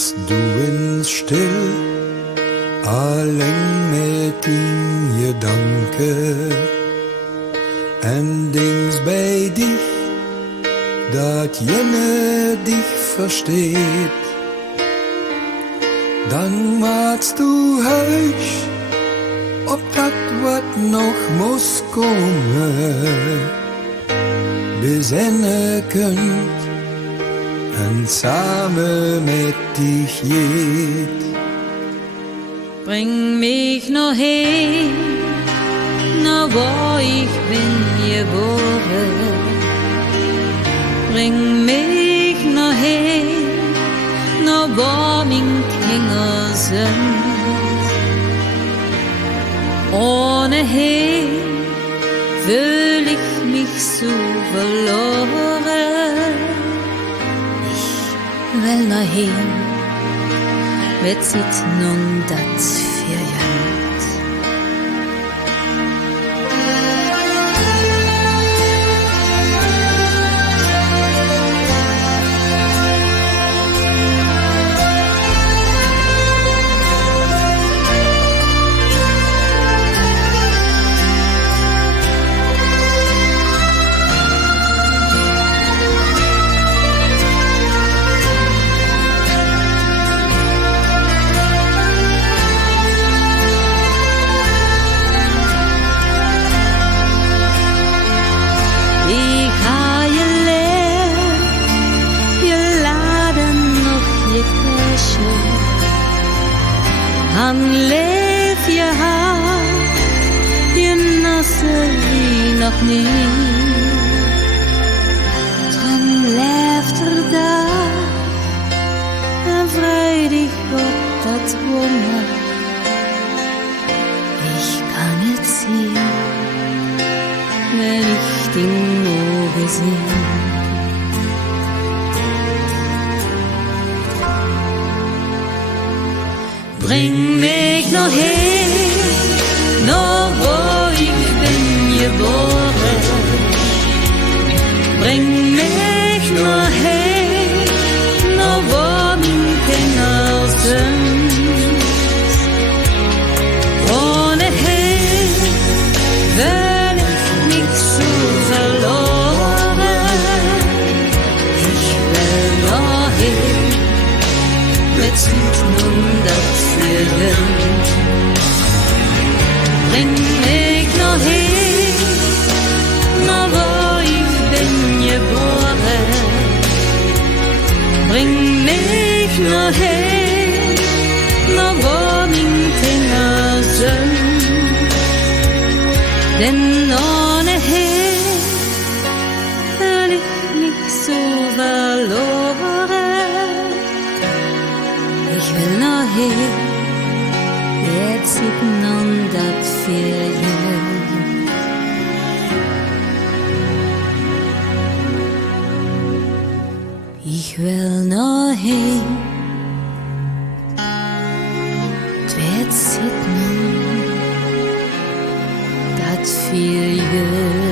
bist du in still, alleen met in gedanken. En dings bij dich, dat jene dich versteht. Dan maatst du huis op dat wat nog muss komen. Besennen kunt en samen met dich geht. Bring mich noch hin, na wo ich bin geboren. Bring mich noch hin, na wo mein Kinder sind. Ohnehin fühl ich mich so verloren. Ich will noch hin, wird sit nun dat für jant. Han leef je haar, je nasse wie nog niet. Han leeft daar, en vredig op dat Wunder. Ich kann het zien, wenn ich den Augen sehe. Bring mich noch hin, noch wo ich bin geboren. Bring mich noch hin, noch wo mein Kinder sind. Ohnehin will ich mich so verloren. Ich will noch hin, mit Süd nun das Bring mich noch hin, na wo ich bin geboren. Bring mich noch hin, na wo mein Kinder sind. Denn ohnehin fühl ich mich so verloren. Ich will noch hin, jetzt sieht nun das für jeden. Ich will noch hin, jetzt sieht nun das für jeden.